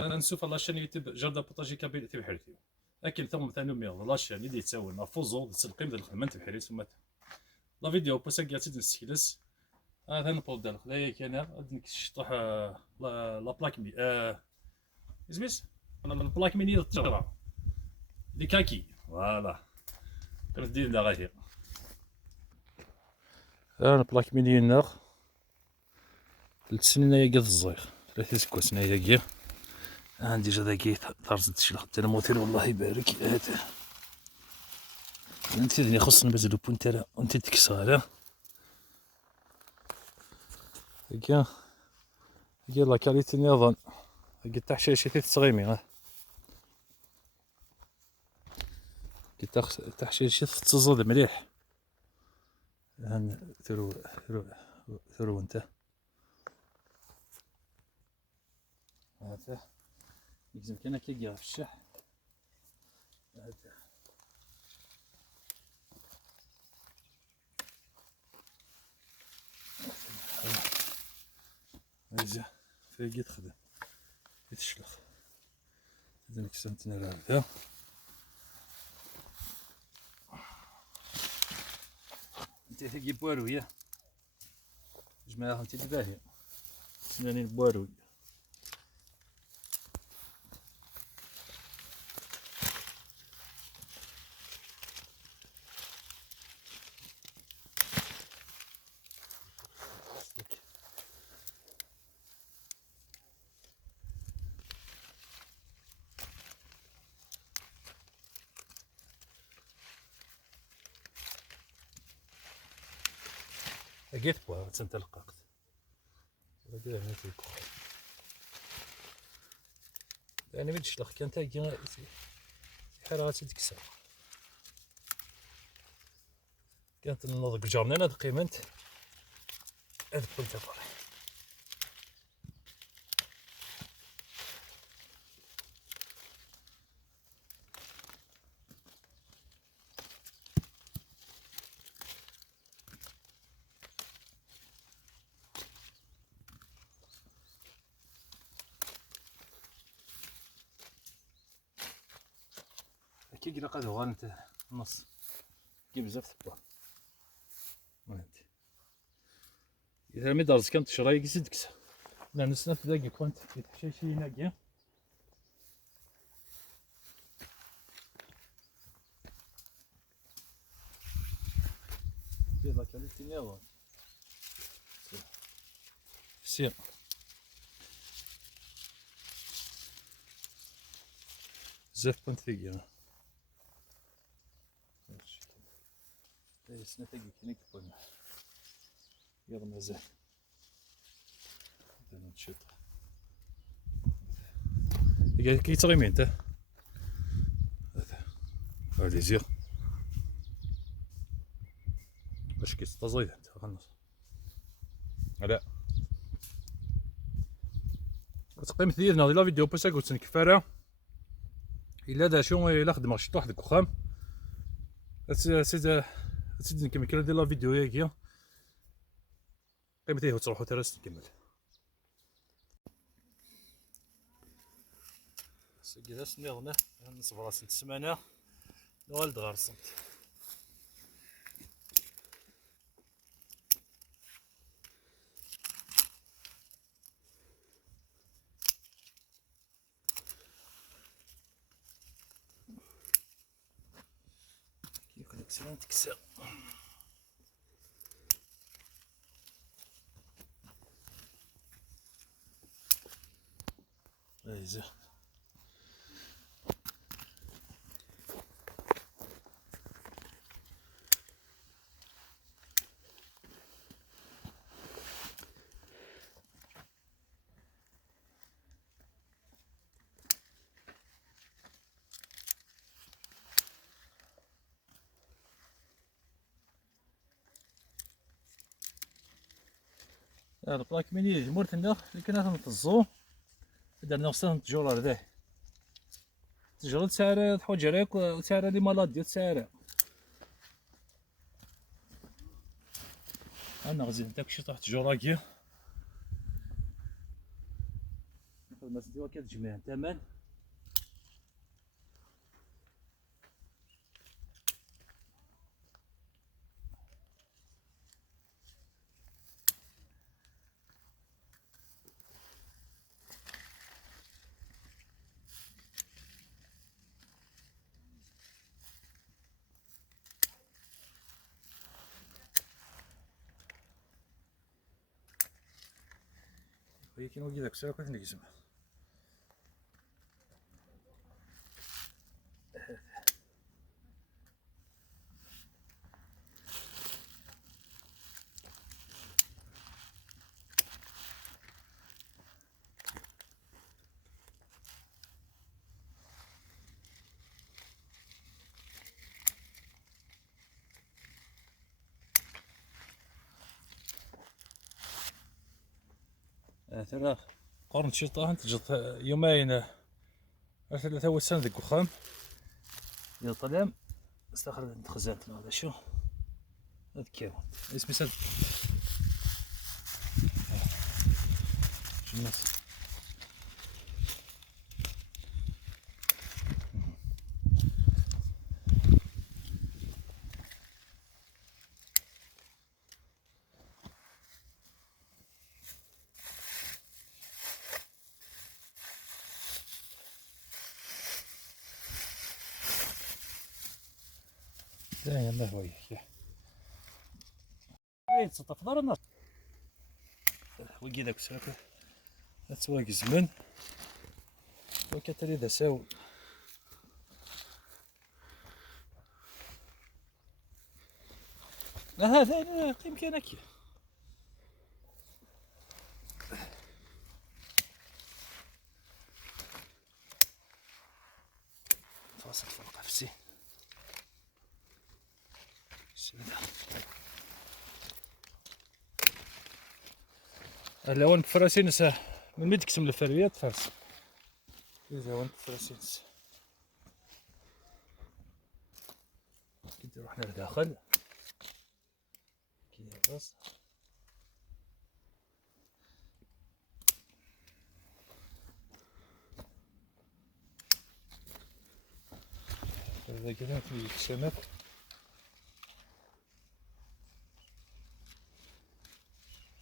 نشوف لاشين يوتيوب جرده بوطاجي كابيل تبحرتي اكل ثم ثاني ميل لاشين اللي تساوي فوزو تسلقيم ديال الخدمه تبحري ثم لا فيديو بوسا تيد نسكيلس هذا نبول دال خدايا كان غادي نشطح لا بلاك مي اسميس انا البلاك ميني التجربه دي كاكي فوالا كنت دير لا غادي انا بلاك ميني ناغ 3 سنين يا قد الزير 3 سكوسنا يا عندي جا داكي طارت شي لخت انا موتير الله يبارك هذا انت اللي خصنا باز لو بونت تاع انت تكسر هكا هكا لا كاليتي نظن هكا تاع شي تصغيمي هكا تاع شي تزود مليح ثرو انت هذا يلزم كان كيجي في الشح هذا فايق تخدم يتشلخ هذا كسنت نرى هذا انت تجي بوارويه جماعه انت باهي سناني بواروي لقيت بوا تنتلققت هذا هنا تيكو يعني ما تشلخ كان تاكي حرارة تكسر كانت النضج جارنا هاد قيمنت هاد كنت باغي كي قرا قاد هو انت نص كي بزاف تبا وانت اذا مي دارت كانت شراي كيزيد كسا لا نسنا تلاقي كنت يتحشى شي ناقيه يلا كانت يلا سير بزاف كنت ثقيل سنا تلاقي كينيك بون يلا مازال هذا نشيط كي تغيمي انت هذا هادي زير باش كيستزيد انت غنص لا تقيم ثير ناضي لا فيديو باش قلت لك كفاره الا دا شو الا خدمه شي واحد الكخام سيد نكمل كلا دير لا فيديو ياكيا قيمتيه وتروحو تراس نكمل سكي سني هنا نصبر راسي السمانه والد غارصنت يكون سنان تكسر ايزه البلاك ميني جمهور تندخ اللي كنا تنطزو درنا خصنا تجور هذاه تجرد سعر حوايج راك وسعر لي مالادي سعر انا غزيت داكشي طاح تجور هاكيا الناس ديما كتجمع ثمن ولكن وجد داك الساعه كنت نجزم ترى قرن شي طاهن تجد يومين ثلاثة وسنة ديك وخام ديال الظلام استخرجت خزانتنا هذا شو هاد كيما اسمي سد شو الناس لا يلا هو وين تفضل الناس وكي داك الساعه تسواق الزمن وكتري ذا ساو لا هذا قيم كان هكا فاصل فوق نفسي هلا وين فراسين من ميد كسم الفريات فارس إذا وين فراسين كي رحنا لداخل كي بس هذا كذا في السمك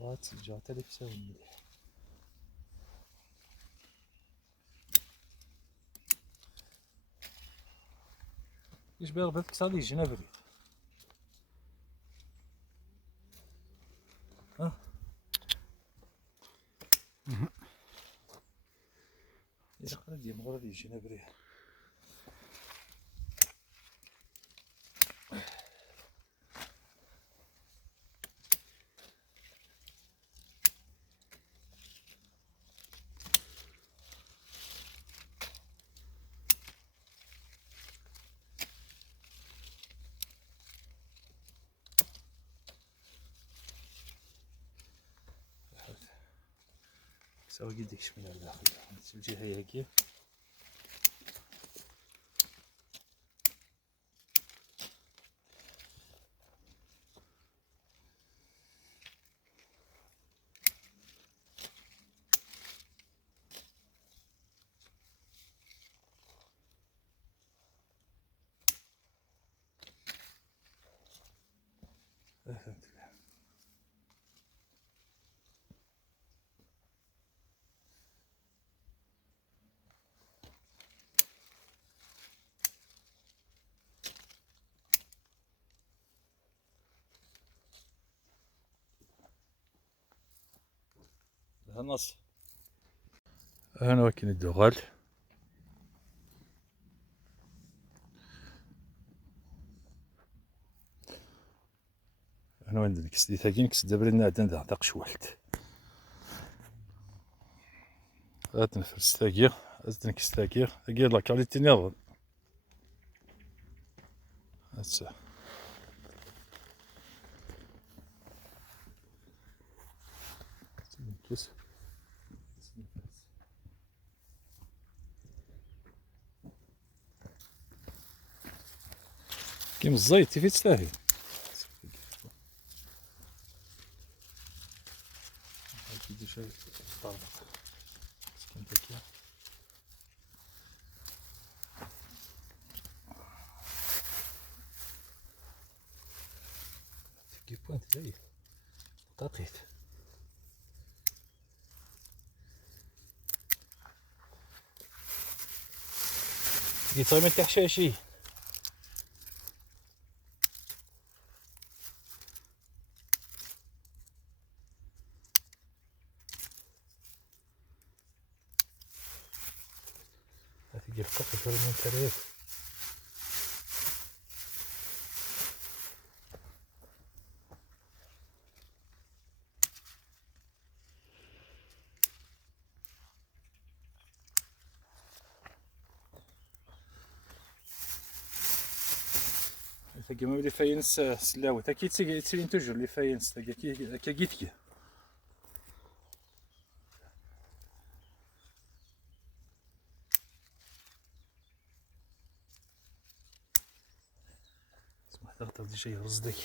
رات جات لي تسوي مليح ايش بير بيت صادي جنابري ها يا خالد يا مغربي جنابري سوي قدك من الداخل الجهه هي هكي النص هنا وكاين الدغال هنا وين نكس دي ثاقي نكس دابا لنا عندنا داق شوالت هاد نفرس ثاقي هاد نكس ثاقي ثاقي لا كاليتي نيض هسا نكس كيما الزيت فين تستاهل كيدير شي طربق مسكين تاكي زي دقيق قلت ما تحشاشي هتيجي القطة من تريك تاكي ما بدي فاينس سلاوي تاكي تسيرين توجور لي فاينس تاكي كيتكي اسمح تغطى بدي شي رصدك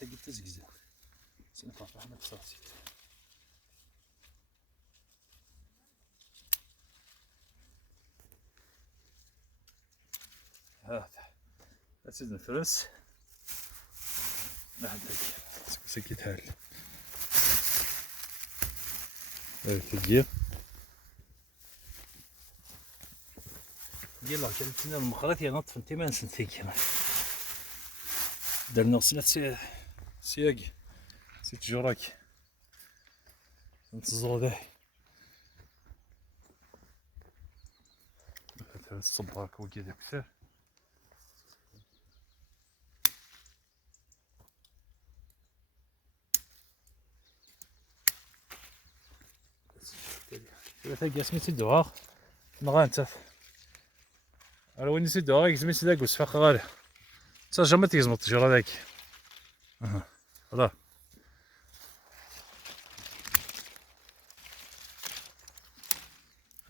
تاكي تزقزق سنفرح احنا بصاصي هذا أسد الفرس نحن سكيت هال تجيب يلا كانت المخرط يا نطف انت ما نسنتيك هنا درنا سنة سياقي سيت جوراك نتزرو ذاي مثلا الصباك وكذا كثر تلقى سميتي الدوار نغا نتاف على وين نسيت الدوار يزميت ذاك وسفاق غالي تا جامي تيزمط التجرة ذاك هذا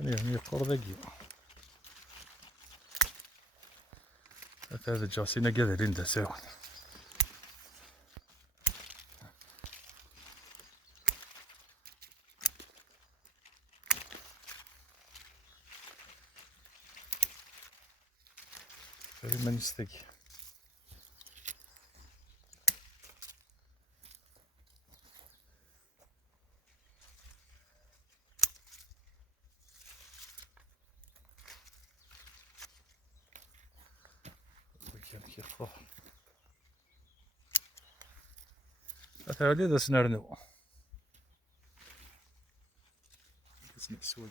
هاني يقر ذاكي هذا جاسينا كذا لين ساون ما نستقي كيخوف هذا وليد سنرنو كسمع سوق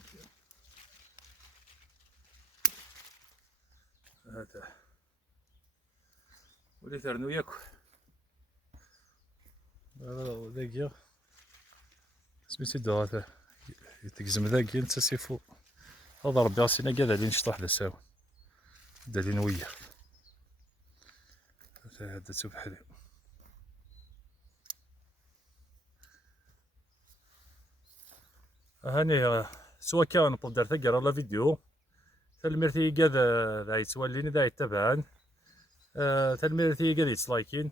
هذا ولي ترنو ياكل هذا ذاك سميتي هذا يتقزم ذاك انت سيفو هذا ربي راسينا كذا اللي نشطح لساون بدا لي نوير هذا سبحان هاني سوا كان نقدر تقرا لا فيديو تلميرتي كذا ذا يتوليني ذا يتبعن تلميرتي كذا يتلايكين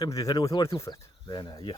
قيم ذي ثلوث ورث وفات لا انا